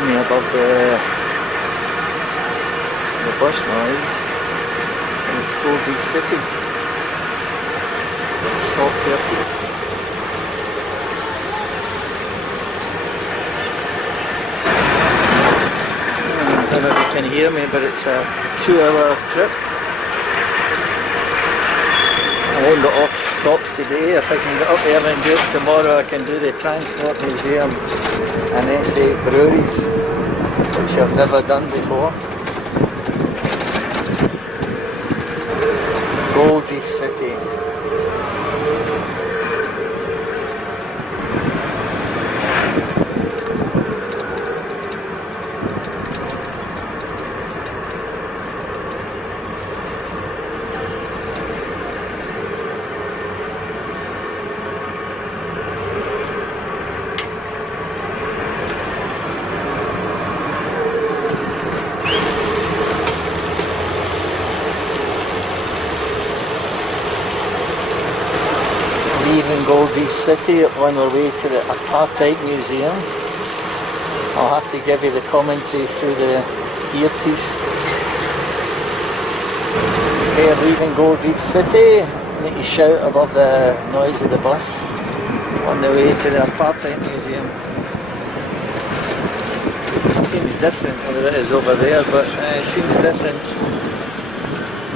hear me above the bus noise. And it's Gold Reef City. Stop 30. I don't know if you can hear me, but it's a 2-hour trip. I won't get off stops today. If I can get up there and do it tomorrow, I can do the Transport Museum and SA Breweries, which I've never done before. Gold Reef City. Leaving Gold Reef City on our way to the Apartheid Museum. I'll have to give you the commentary through the earpiece. Okay, leaving Gold Reef City. I need to shout above the noise of the bus on the way to the Apartheid Museum. It seems different, whether it is over there, but it seems different.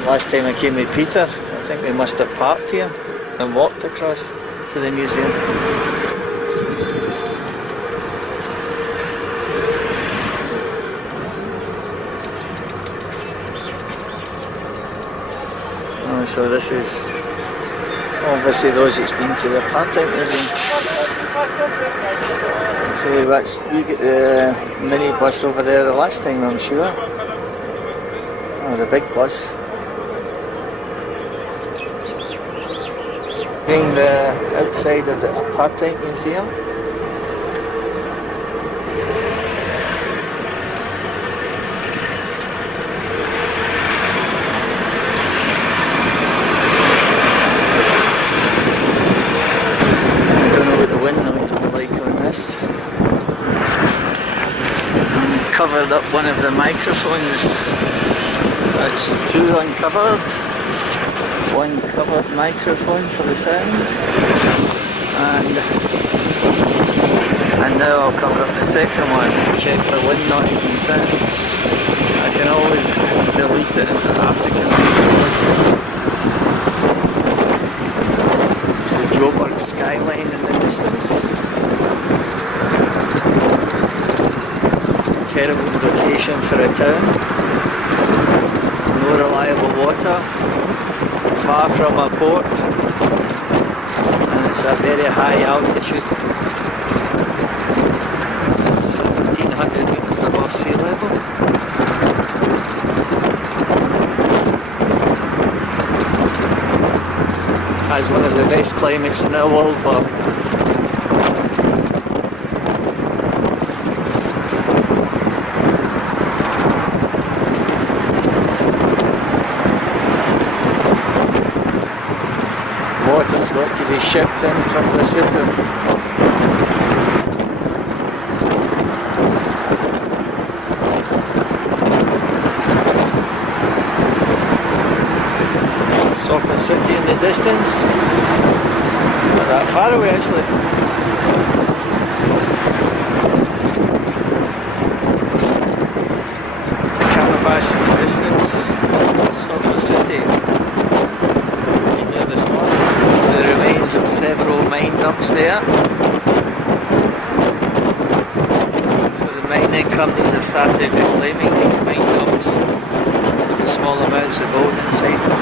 Last time I came with Peter, I think we must have parked here and walked across to the museum. Oh, so this is obviously those that's been to the Apartheid Museum. So we get the minibus over there the last time, I'm sure. Oh, the big bus. Being the outside of the Apartheid Museum. I don't know what the wind noise will be like on this. I covered up one of the microphones. That's 2 uncovered. 1 covered microphone for the sound, and now I'll cover up the second one to check for wind noise and sound. I can always delete it after. This is Johannesburg skyline in the distance. Terrible location for a town. No reliable water. Far from a port, and it's a very high altitude, 1700 metres above sea level. Has one of the best climates in the world, but water's got to be shipped in from Lesotho. Soccer City in the distance. Not that far away actually. The Calabash in the distance. Soccer City. The remains of several mine dumps there. So the mining companies have started reclaiming these mine dumps for the small amounts of gold inside them.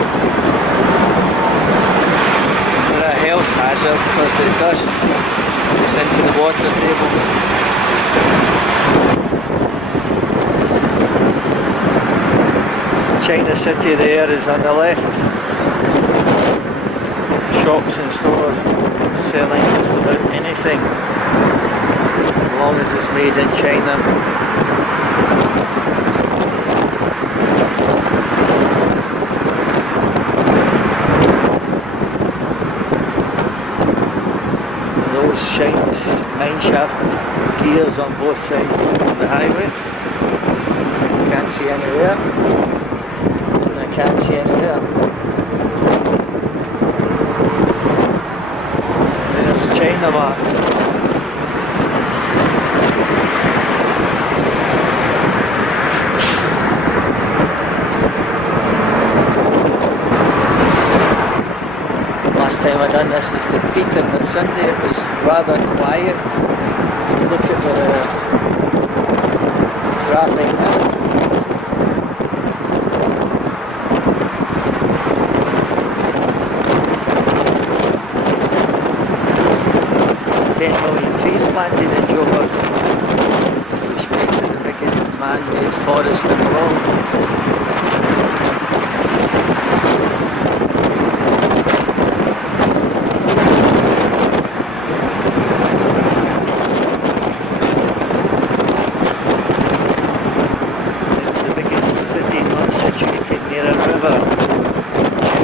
They're a health hazard because the dust is into the water table. China City there is on the left. Shops and stores selling just about anything as long as it's made in China. Those shines mine shaft gears on both sides of the highway. Can't see any there. And I can't see any there. There's China Mart. Last time I done this was with Peter on Sunday. It was rather quiet. Look at the traffic now. 10 million trees planted in Johannesburg, which makes it the biggest man-made forest in the world. Situated near a river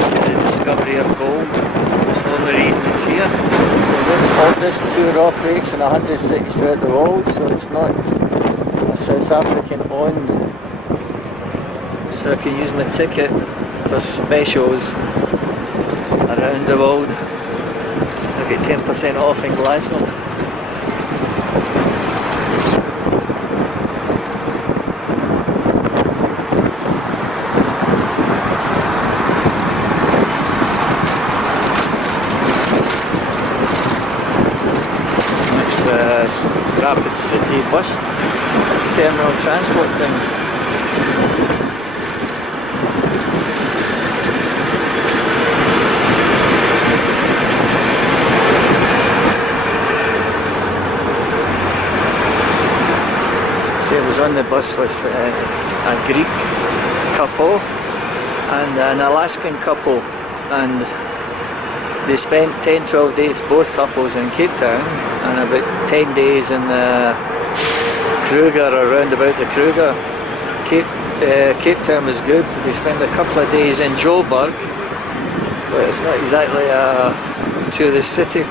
due to the discovery of gold. That's the only reason it's here. So this tour operates in 100 cities throughout the world, so it's not a South African owned. So I can use my ticket for specials around the world. I get 10% off in Glasgow. Rapid City bus terminal transport things. See, I was on the bus with a Greek couple and an Alaskan couple, and they spent 10-12 days, both couples, in Cape Town, and about 10 days in the Kruger, or round about the Kruger. Cape Town was good. They spent a couple of days in Joburg, but it's not exactly a tourist city.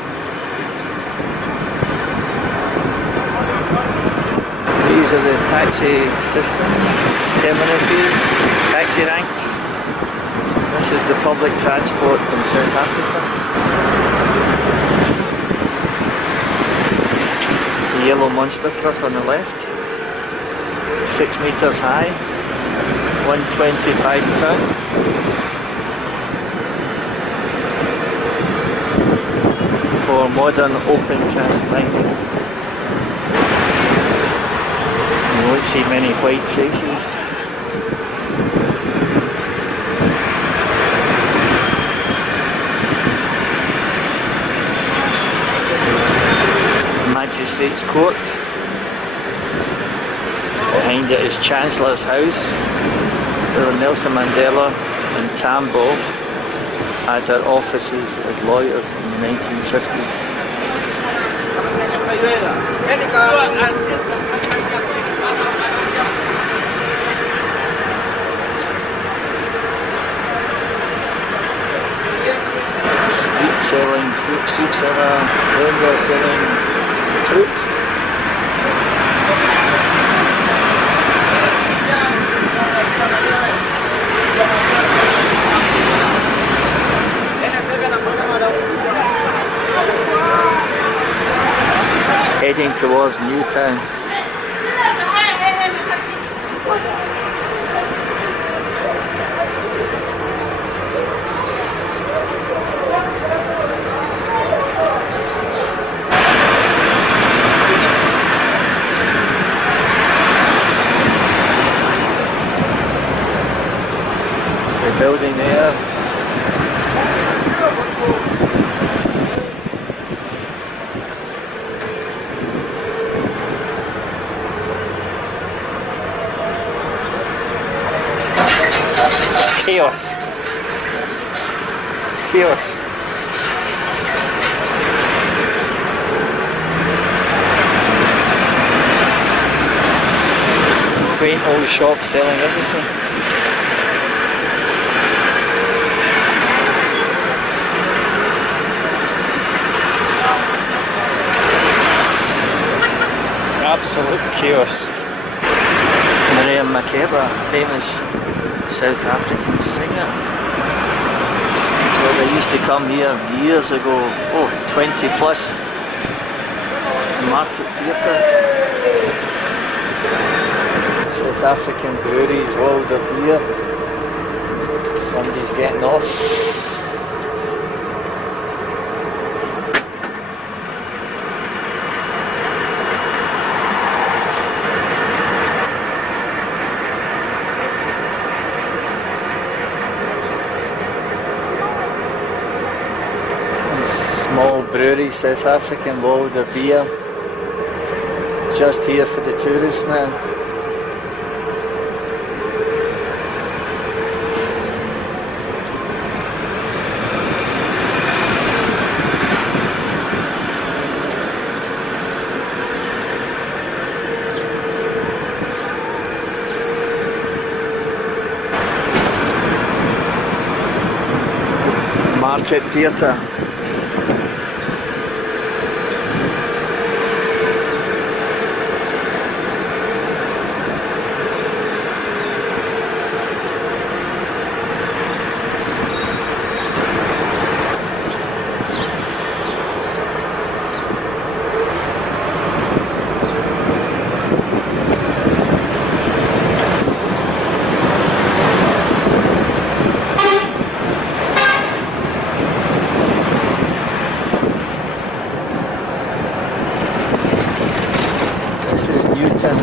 These are the taxi system, terminuses, taxi ranks. This is the public transport in South Africa. The yellow monster truck on the left, 6 meters high, 125 ton. For modern open cast mining. You won't see many white faces. Magistrates Court. Behind it is Chancellor's House, where Nelson Mandela and Tambo had their offices as lawyers in the 1950s. Street selling fruit, soup seller, vendor selling fruit. Heading towards Newtown. The building there. Chaos. Chaos. Quaint old shop selling everything. absolute chaos. Miriam Makeba, famous South African singer. Well, they used to come here years ago, 20 plus, Market Theatre. South African breweries, world of beer. Somebody's getting off. Small brewery, South African world of beer. Just here for the tourists now. Market Theatre. This is Newton.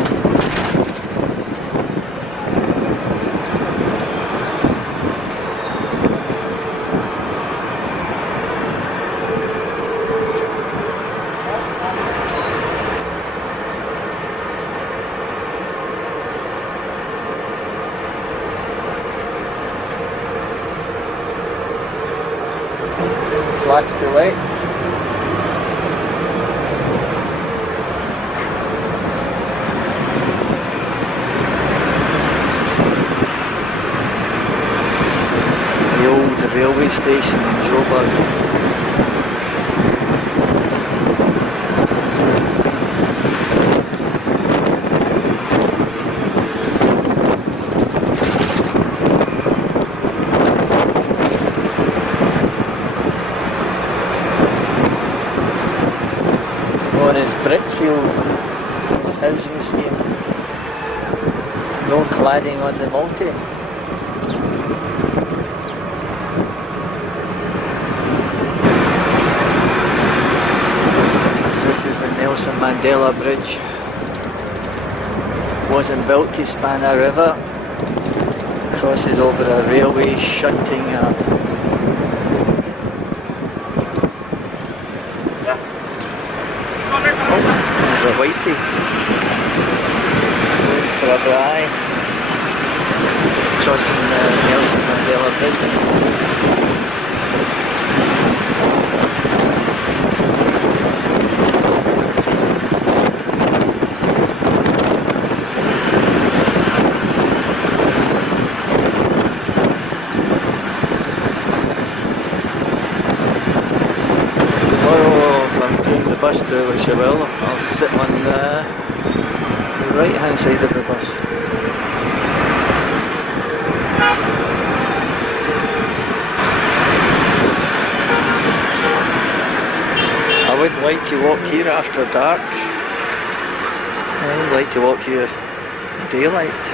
Flags to elect. The railway station in Joburg. It's known as Brickfield, this housing scheme. No cladding on the multi. This is the Nelson Mandela Bridge. Wasn't built to span a river. Crosses over a railway shunting yard. Oh, there's a whitey. Going for a braai. Crossing the Nelson Mandela Bridge. Bus tour, which I will. I'll sit on the right hand side of the bus. I wouldn't like to walk here after dark. I would like to walk here daylight.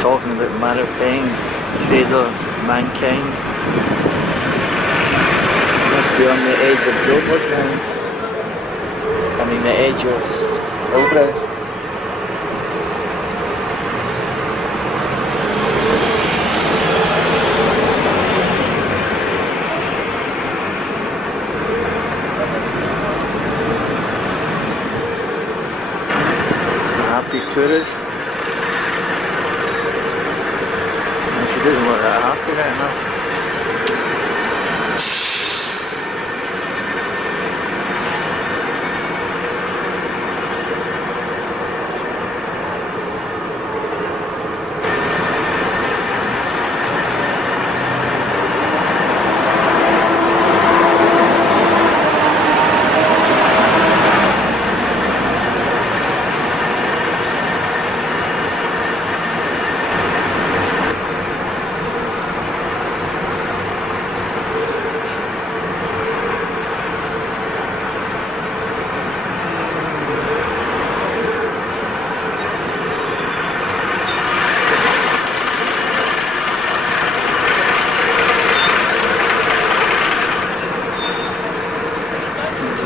Talking about Maripeng, cradle of mankind. Must be on the edge of Joburg now. I mean the edge of Hillbrow. doesn't look that happy right now.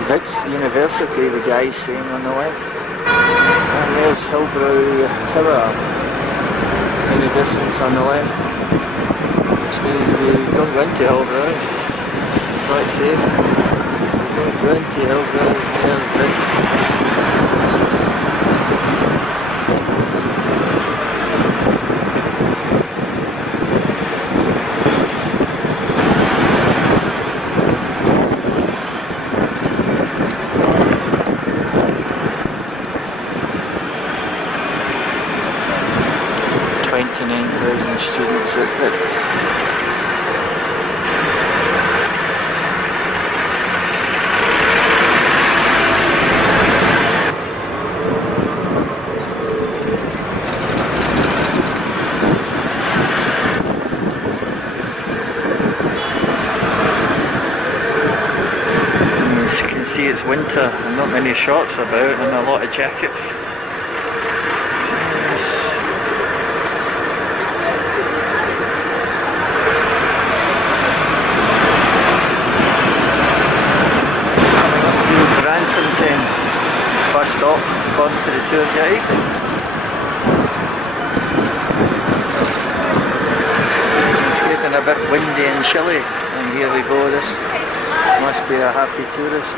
That's University, the guy's saying on the left. And there's Hillbrow Tower in the distance on the left. Which means we don't go into Hillbrow, it's not safe. We don't go into Hillbrow, there's Vitz. 29,000 students at Vitz. As you can see, it's winter and not many shorts about and a lot of jackets. Bus stop according to the tour guide. It's getting a bit windy and chilly, and here we go. This must be a happy tourist.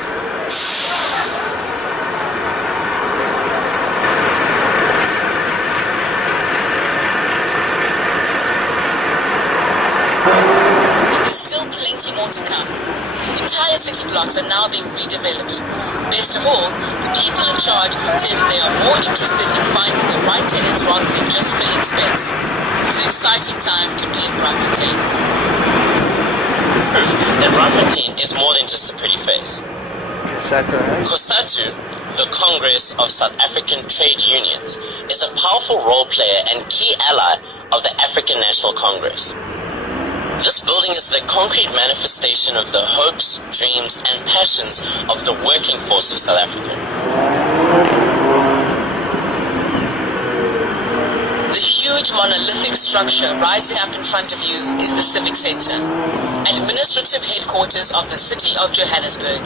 There's still plenty more to come. Entire city blocks are now being redeveloped. Best of all, the people in charge say that they are more interested in finding the right tenants rather than just filling space. It's an exciting time to be in Braamfontein. That Braamfontein is more than just a pretty face. COSATU, the Congress of South African Trade Unions, is a powerful role player and key ally of the African National Congress. This building is the concrete manifestation of the hopes, dreams, and passions of the working force of South Africa. The huge monolithic structure rising up in front of you is the Civic Centre, administrative headquarters of the city of Johannesburg.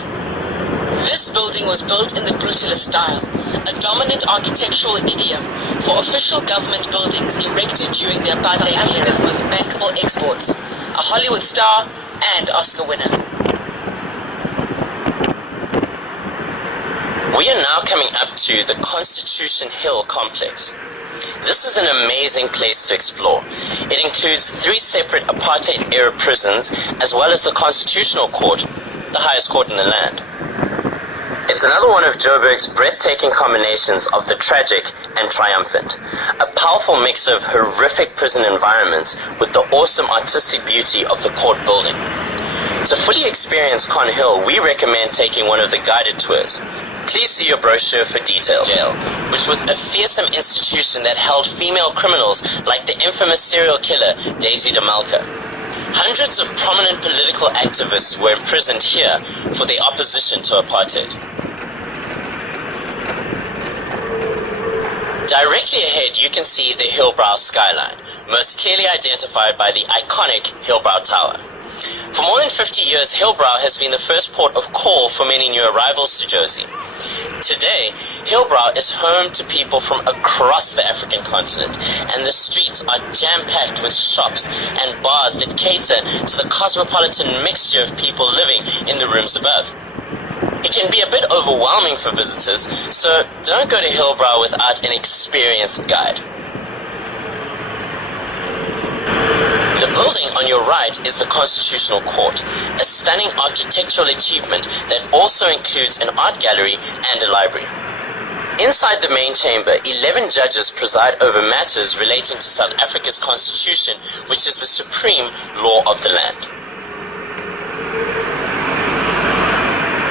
This building was built in the brutalist style, a dominant architectural idiom for official government buildings erected during the apartheid Africa's most bankable exports, a Hollywood star and Oscar winner. We are now coming up to the Constitution Hill complex. This is an amazing place to explore. It includes 3 separate apartheid-era prisons, as well as the Constitutional Court, the highest court in the land. It's another one of Joburg's breathtaking combinations of the tragic and triumphant. A powerful mix of horrific prison environments with the awesome artistic beauty of the court building. To fully experience Con Hill, we recommend taking one of the guided tours. Please see your brochure for details. Jail, which was a fearsome institution that held female criminals like the infamous serial killer Daisy DeMalka. Hundreds of prominent political activists were imprisoned here for their opposition to apartheid. Directly ahead, you can see the Hillbrow skyline, most clearly identified by the iconic Hillbrow Tower. For more than 50 years, Hillbrow has been the first port of call for many new arrivals to Jozi. Today, Hillbrow is home to people from across the African continent, and the streets are jam-packed with shops and bars that cater to the cosmopolitan mixture of people living in the rooms above. It can be a bit overwhelming for visitors, so don't go to Hillbrow without an experienced guide. building on your right is the Constitutional Court, a stunning architectural achievement that also includes an art gallery and a library. Inside the main chamber, 11 judges preside over matters relating to South Africa's constitution, which is the supreme law of the land.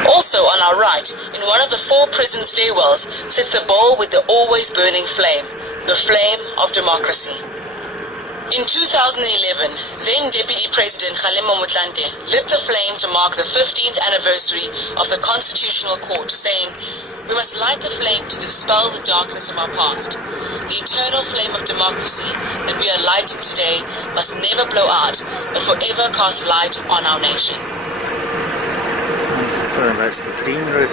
Also on our right, in one of the 4 prison stairwells, sits the bowl with the always burning flame, the flame of democracy. In 2011, then Deputy President Kgalema Motlanthe lit the flame to mark the 15th anniversary of the Constitutional Court, saying, "We must light the flame to dispel the darkness of our past. The eternal flame of democracy that we are lighting today must never blow out, but forever cast light on our nation." That's the train route.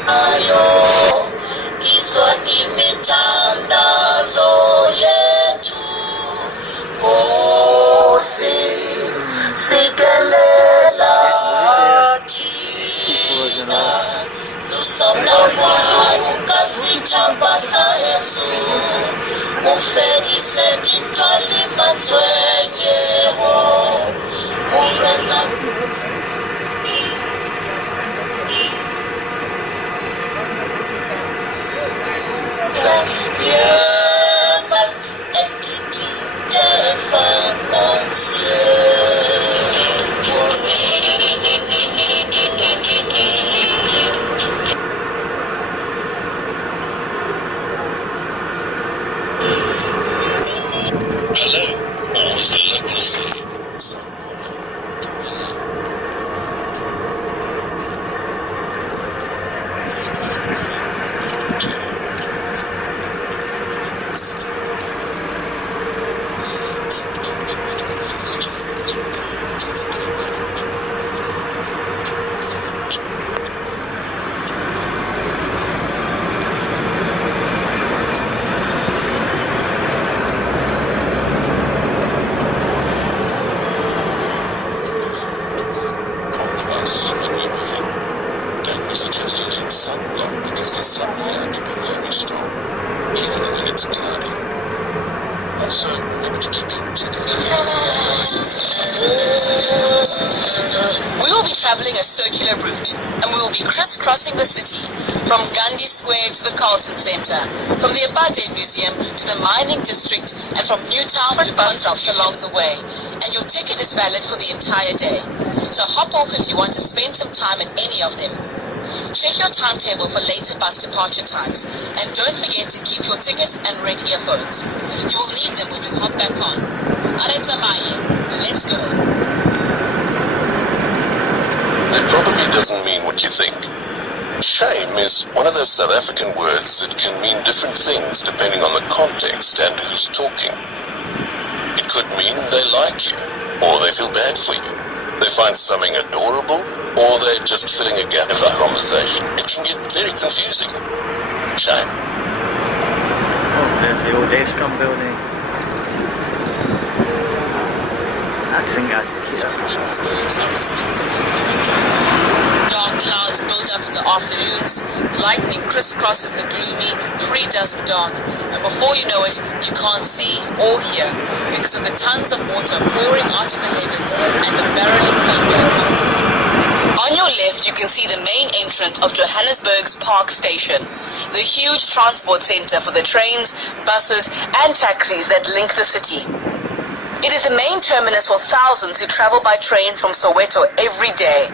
We will be traveling a circular route, and we will be crisscrossing the city from Gandhi Square to the Carlton Centre, from the Apartheid Museum to the Mining District, and from Newtown to bus stops along the way. And your ticket is valid for the entire day. So hop off if you want to spend some time at any of them. Check your timetable for later bus departure times, and don't forget to keep your ticket and red earphones. You will need them when you hop back on. Let's go. It probably doesn't mean what you think. Shame is one of those South African words that can mean different things depending on the context and who's talking. It could mean they like you, or they feel bad for you. They find something adorable, or they're just filling a gap in the conversation. It can get very confusing. Shame. Oh, there's the old Escom building. I think Dark clouds build up in the afternoons, lightning crisscrosses the gloomy, pre-dusk dark, and before you know it, you can't see or hear because of the tons of water pouring out of the heavens and the barreling thunder. On your left, you can see the main entrance of Johannesburg's Park Station, the huge transport center for the trains, buses, and taxis that link the city. It is the main terminus for thousands who travel by train from Soweto every day.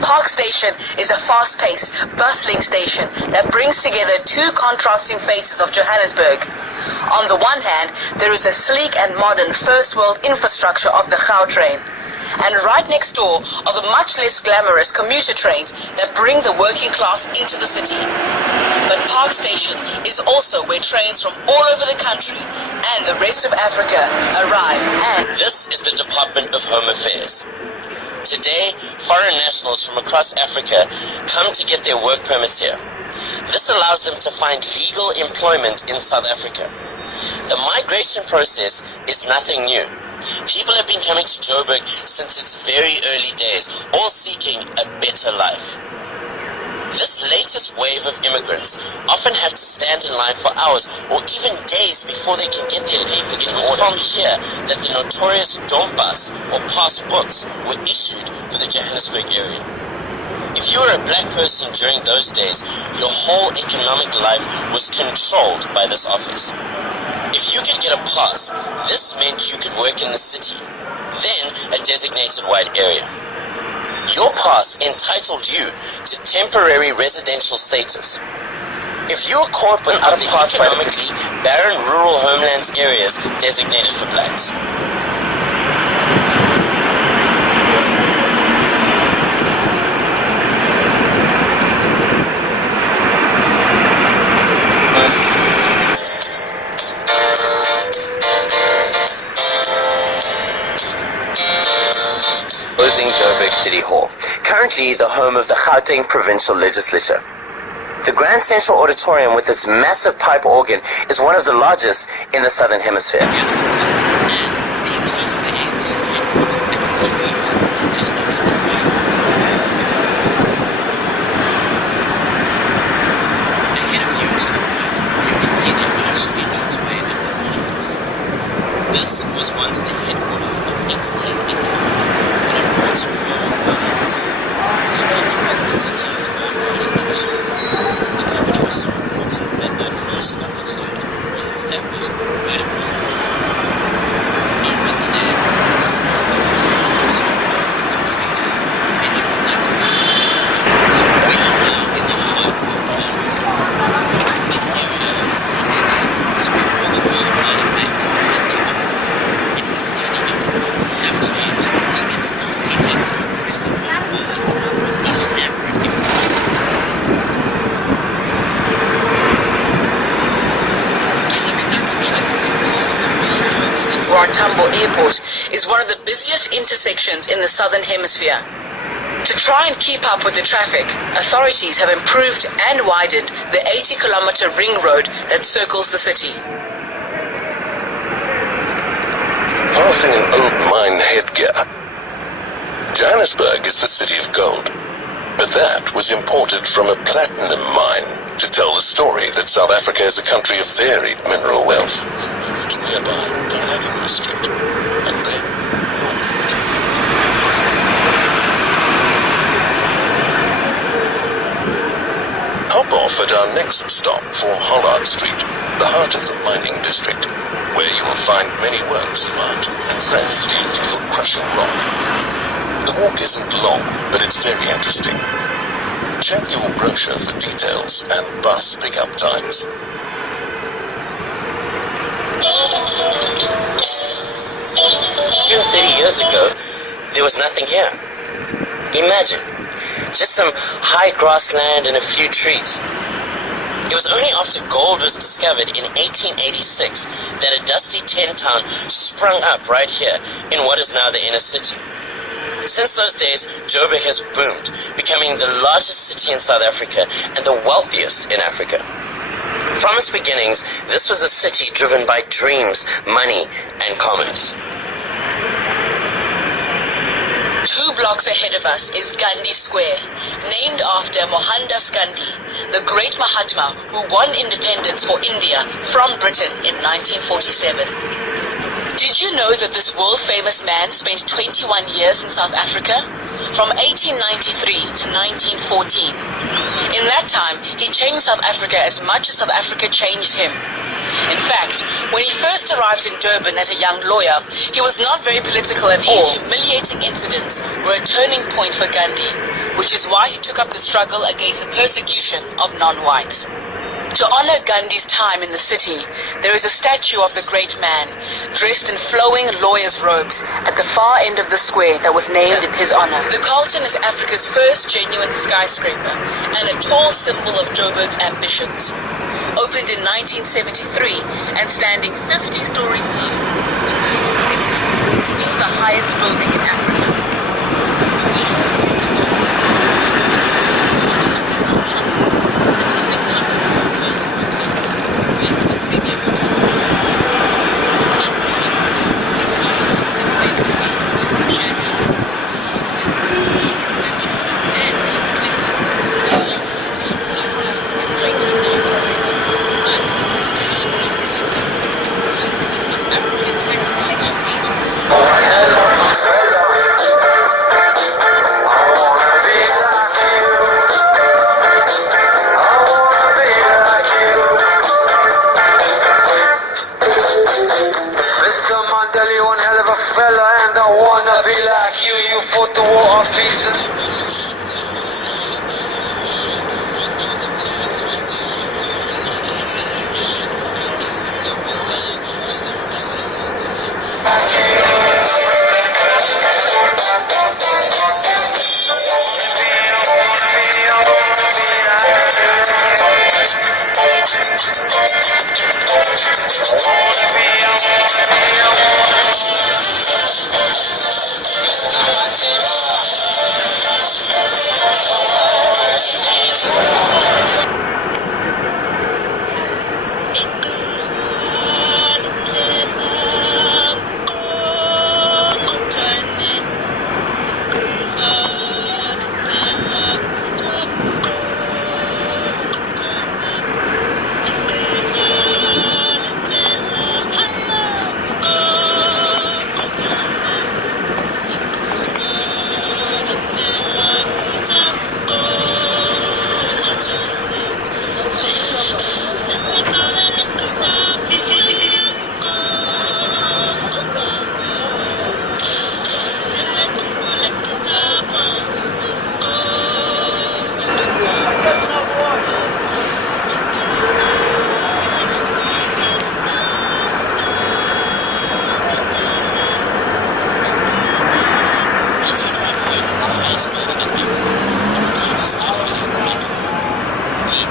Park Station is a fast-paced, bustling station that brings together 2 contrasting faces of Johannesburg. On the one hand, there is the sleek and modern first-world infrastructure of the Gautrain. And right next door are the much less glamorous commuter trains that bring the working class into the city. But Park Station is also where trains from all over the country and the rest of Africa arrive. And this is the Department of Home Affairs. Today, foreign nationals from across Africa come to get their work permits here. This allows them to find legal employment in South Africa. The migration process is nothing new. People have been coming to Joburg since its very early days, all seeking a better life. This latest wave of immigrants often have to stand in line for hours or even days before they can get their papers. It was from here that the notorious Dompas or pass books were issued for the Johannesburg area. If you were a black person during those days, your whole economic life was controlled by this office. If you could get a pass, this meant you could work in the city, then a designated white area. Your pass entitled you to temporary residential status. If you were caught with other pass economically barren rural homelands areas designated for blacks. Joburg City Hall, currently the home of the Gauteng Provincial Legislature. The Grand Central Auditorium with its massive pipe organ is one of the largest in the Southern Hemisphere. Being close to the ANC's headquarters and its is often the site. Ahead of you to the right, you can see the arched entranceway of the Congress. This was once the headquarters of Ex-Take and Company, an important firm of financiers which helped fund the city's gold mining industry. The company was so important that their first stock exchange was established right across the road. On busy days, the small stock exchange also welcomed traders and connected business. We are now in the heart of the old city. This area of the CBD is where all the gold mining magnates and their offices, and even though the implements have changed, you can still see lots of impressive old buildings with elaborate embroidered signs. Getting stuck in traffic is part of the real Joburg experience. Tambo Airport is one of the busiest intersections in the Southern Hemisphere. To try and keep up with the traffic, authorities have improved and widened the 80-kilometer ring road that circles the city. Passing an old mine headgear. Johannesburg is the city of gold, but that was imported from a platinum mine to tell the story that South Africa is a country of varied mineral wealth. We moved to nearby Diagonal Street, and then north to Cemetery. Hop off at our next stop for Hollard Street, the heart of the mining district, where you will find many works of art and sets used for crushing rock. The walk isn't long, but it's very interesting. Check your brochure for details and bus pickup times. Even 30 years ago, there was nothing here. Imagine, just some high grassland and a few trees. It was only after gold was discovered in 1886 that a dusty tin town sprung up right here in what is now the inner city. Since those days, Joburg has boomed, becoming the largest city in South Africa and the wealthiest in Africa. From its beginnings, this was a city driven by dreams, money, and commerce. 2 blocks ahead of us is Gandhi Square, named after Mohandas Gandhi, the great Mahatma who won independence for India from Britain in 1947. Did you know that this world-famous man spent 21 years in South Africa? From 1893 to 1914. In that time, he changed South Africa as much as South Africa changed him. In fact, when he first arrived in Durban as a young lawyer, he was not very political at all. These humiliating incidents were a turning point for Gandhi, which is why he took up the struggle against the persecution of non-whites. To honor Gandhi's time in the city, there is a statue of the great man, dressed in flowing lawyer's robes, at the far end of the square that was named in his honor. The Carlton is Africa's first genuine skyscraper and a tall symbol of Joburg's ambitions. Opened in 1973 and standing 50 stories high, the Carlton Center is still the highest building in Africa. The Carlton Center and the 600-room Carlton Hotel remains the premier hotel in Joburg. Unfortunately, despite hosting famous leaders like Jagger, Houston, Thatcher, and Clinton, the Hilton tax collection agency. Mr. Mandela, you one hell of a fella, and I wanna be like you. You fought the war of Jesus. It's time to start on your right. Deep.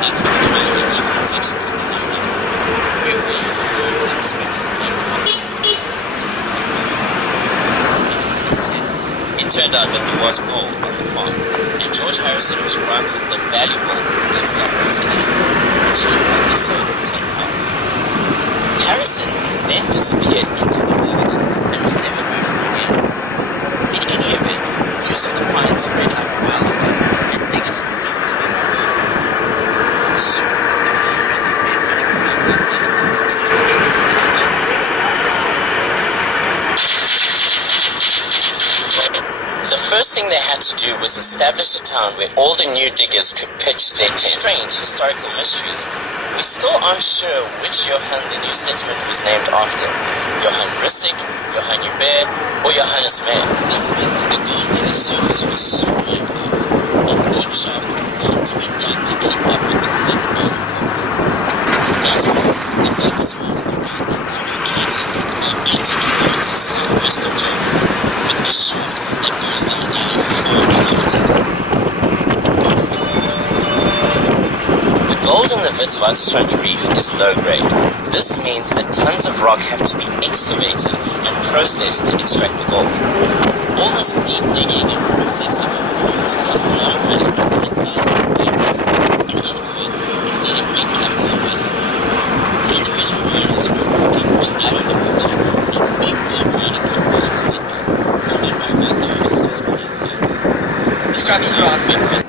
That's between the different sections of the island. Where we are expecting It turned out that there was gold on the farm, and George Harrison was granted the valuable discoveries claim, which he only sold for £10. Harrison then disappeared into the wilderness and was never heard from again. In any event, news of the find spread like wildfire, and diggers were able to get moved. Soon, there were hundreds of men running around the island trying to get the village. The first thing they had to do was establish a town where all the new diggers could pitch their tents. Strange historical mysteries. We still aren't sure which Johann the new settlement was named after. Johann Rissik, Johann Hubert, or Johannes Meyer. This meant that the gold near the surface was so mined out, and deep shafts had to be dug to keep up with the thin gold. That's why the deepest mine in the world is now located about 80 kilometers southwest of Germany, with a shaft that goes down nearly 4 kilometers. The gold in the Witwatersrand reef is low grade. This means that tons of rock have to be excavated and processed to extract the gold. All this deep digging and processing of gold costs a lot of money and thousands of laborers. In other words, it needed big capital investment. The individual miners were pushed out of the picture, and big gold mining companies were set up, funded by wealthy overseas financiers. This was now a big business.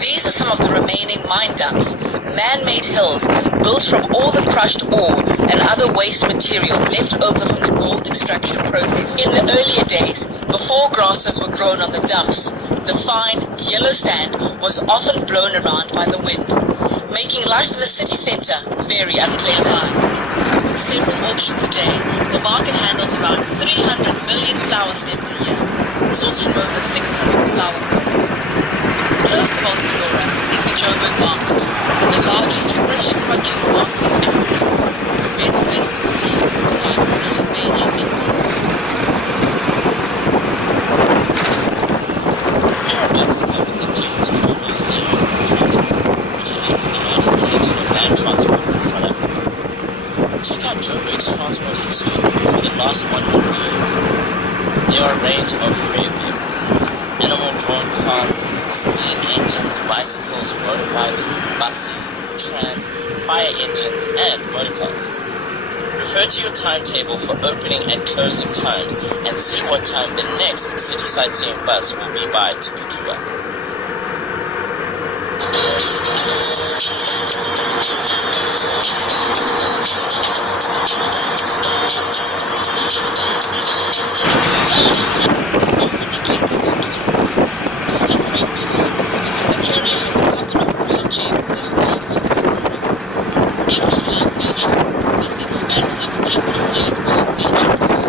These are some of the remaining mine dumps, man-made hills built from all the crushed ore and other waste material left over from the gold extraction process. In the earlier days, before grasses were grown on the dumps, the fine, yellow sand was often blown around by the wind, making life in the city centre very unpleasant. With several auctions a day, the market handles around 300 million flower stems a year, sourced from over 600 flower growers. Close to Multiflora is the Joburg market, the largest fresh produce market in Africa. The best place in the city to buy fruit and veg and meat. Whereabouts is up in the James Hall Museum of Transport, which houses the largest collection of land transport in South Africa. Check out Joburg's transport history over the last 100 years. There are a range of rare vehicles. Animal-drawn carts, steam engines, bicycles, motorbikes, buses, trams, fire engines, and motorcars. Refer to your timetable for opening and closing times and see what time the next city sightseeing bus will be by to pick you up. often neglected or cleaned. This flat-rate beauty because the area has a couple of real gems that are well worth exploring. If you love nature, there's the expansive Johannesburg Nature Reserve,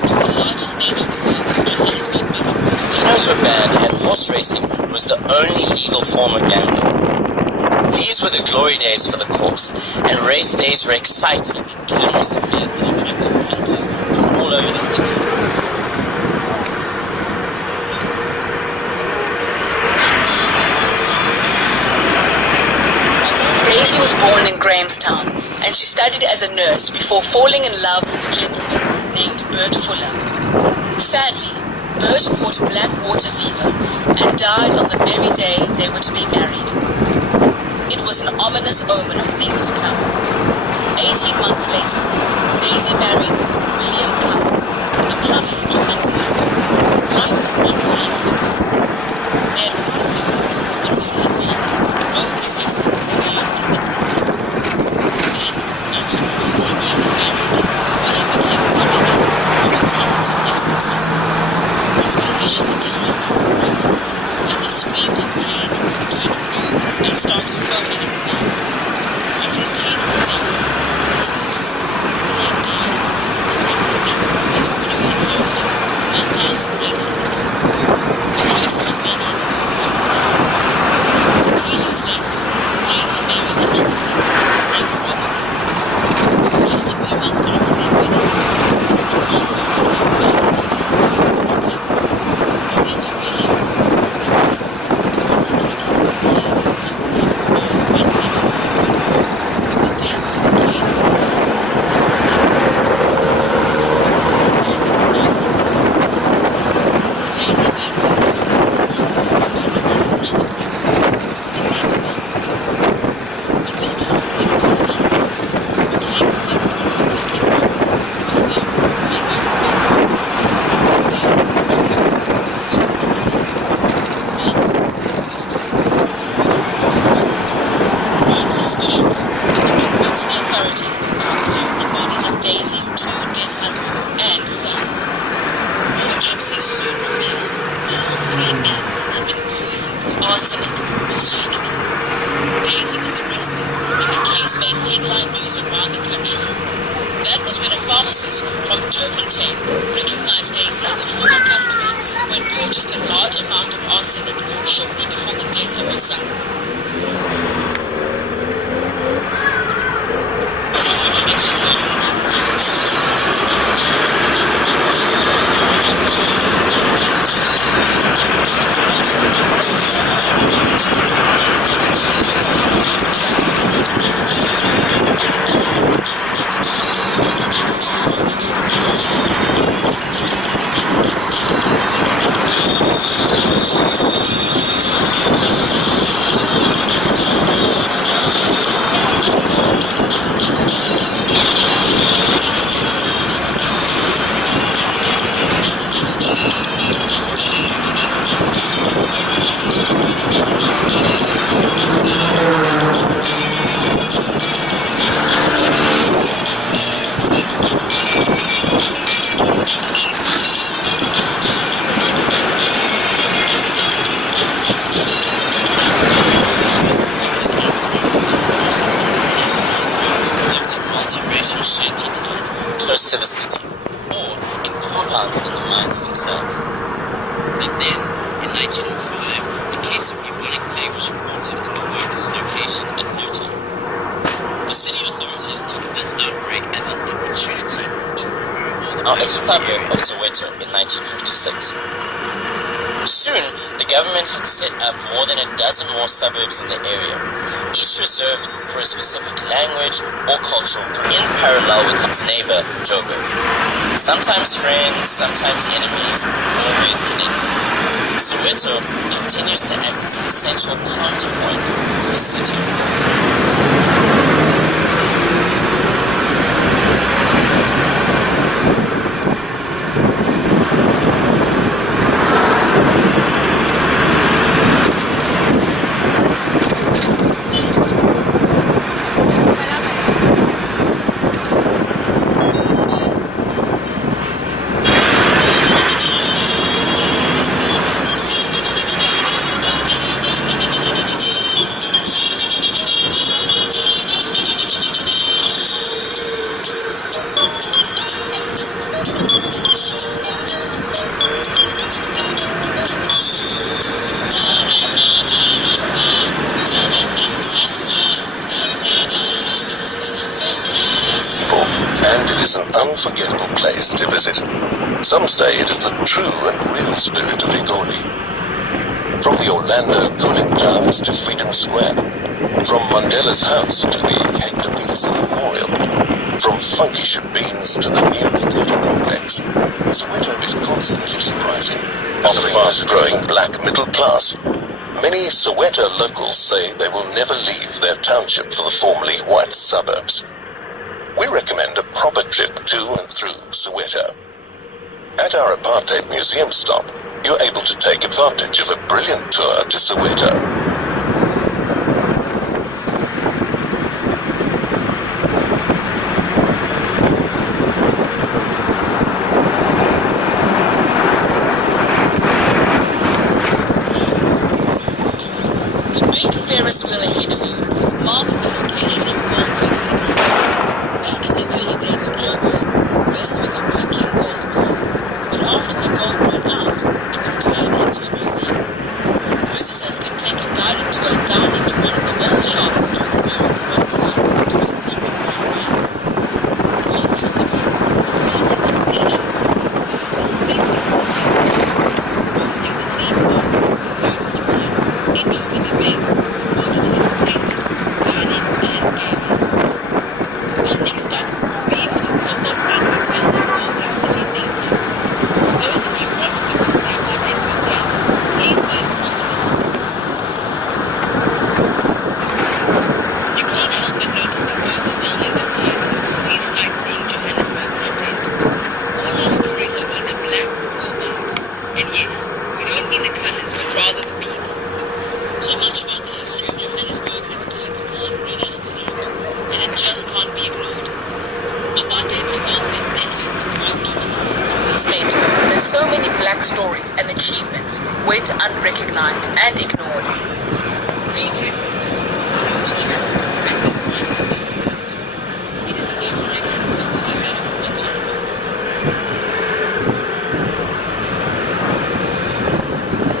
which is the largest nature reserve in the Johannesburg metro. Casinos were banned and horse racing was the only legal form of gambling. These were the glory days for the course, and race days were exciting and glamorous affairs that attracted punters from all over the city. Daisy was born in Grahamstown, and she studied as a nurse before falling in love with a gentleman named Bert Fuller. Sadly, Bert caught black water fever and died on the very day they were to be married. It was an ominous omen of things to come. 18 months later, Daisy married William Carr, a plumber in Johannesburg. Life was not kind to them. They had 5 children, but only one, Rowan Cecil, survived from infancy. Then, after 14 years of marriage, William became very ill after taking some Epsom salts. His condition deteriorated rapidly as he screamed in pain, turned blue, and started foaming at the mouth. After a painful death, he was moved to ward when he had died of a cerebral hemorrhage, and the widow inherited £1,800, a huge sum of money in the courts of the 3 years later, Daisy married another man named Robert Scott. Just a few months after their wedding, Scott also became very ill. You need to realize that after drinking some beer and company of his wife and stepson, the death was again for the cerebral Daisy made significant plans of marrying yet another brother, Sydney Development. But this time it was her son Rose, who became sick after drinking wine, a fact that was better. The death was attributed to cerebral and this time, a relative of Robert's grown suspicious and convinced the authorities to exhume the bodies of Daisy's 2 dead husbands and son. Autopsies soon revealed all 3 men had been poisoned with arsenic or strychnine. Daisy was arrested, and the case made headline news around the country. That was when a pharmacist from Turffontein recognized Daisy as a former customer who had purchased a large amount of arsenic shortly before the death of her son. Shanty towns close to the city, or in compounds in the mines themselves. But then, in 1905, a case of bubonic plague was reported in the workers' location at Newton. The city authorities took this outbreak as an opportunity to remove all the a suburb of Soweto in 1956. Soon, the government had set up more than a dozen more suburbs in the area, each reserved for a specific language or cultural group in parallel with its neighbor, Joburg. Sometimes friends, sometimes enemies, always connected. Soweto continues to act as an essential counterpoint to the city. And it is an unforgettable place to visit. Some say it is the true and real spirit of Igoli. From the Orlando cooling towers to Freedom Square, from Mandela's house to the Hector Peterson Memorial, from funky shebeens to the new theatre complex, Soweto is constantly surprising. As a fast-growing black middle class, many Soweto locals say they will never leave their township for the formerly white suburbs. We recommend a proper trip to and through Soweto. At our Apartheid Museum stop, you're able to take advantage of a brilliant tour to Soweto. The big Ferris wheel ahead of you marks the location of Gold Reef City. Back in the early days of Joburg, this was a working gold mine. But after the gold ran out, it was turned into a museum. Visitors can take a guided tour down into one of the old shafts to experience what it's like to be an underground mine. Gold Reef City is a family destination, from authentic old boasting the theme park, heritage mine, interesting events, affordable entertainment, dining and gaming. Our next stop will be for the Tsoho Sun Hotel and Gold Reef City theme park. For those of you wanting to visit the Apartheid Museum, please wait on the list. You can't help but notice the overwhelming demand for the city's sightseeing Johannesburg content. All our stories are either black or white. And yes, we don't mean the colours, but rather the people. So much about the history of Johannesburg has a political and racial slant, and it just can't be ignored. Apartheid results in decades of white dominance. This meant that so many black stories and achievements went unrecognized and ignored. Reducing this is a huge challenge.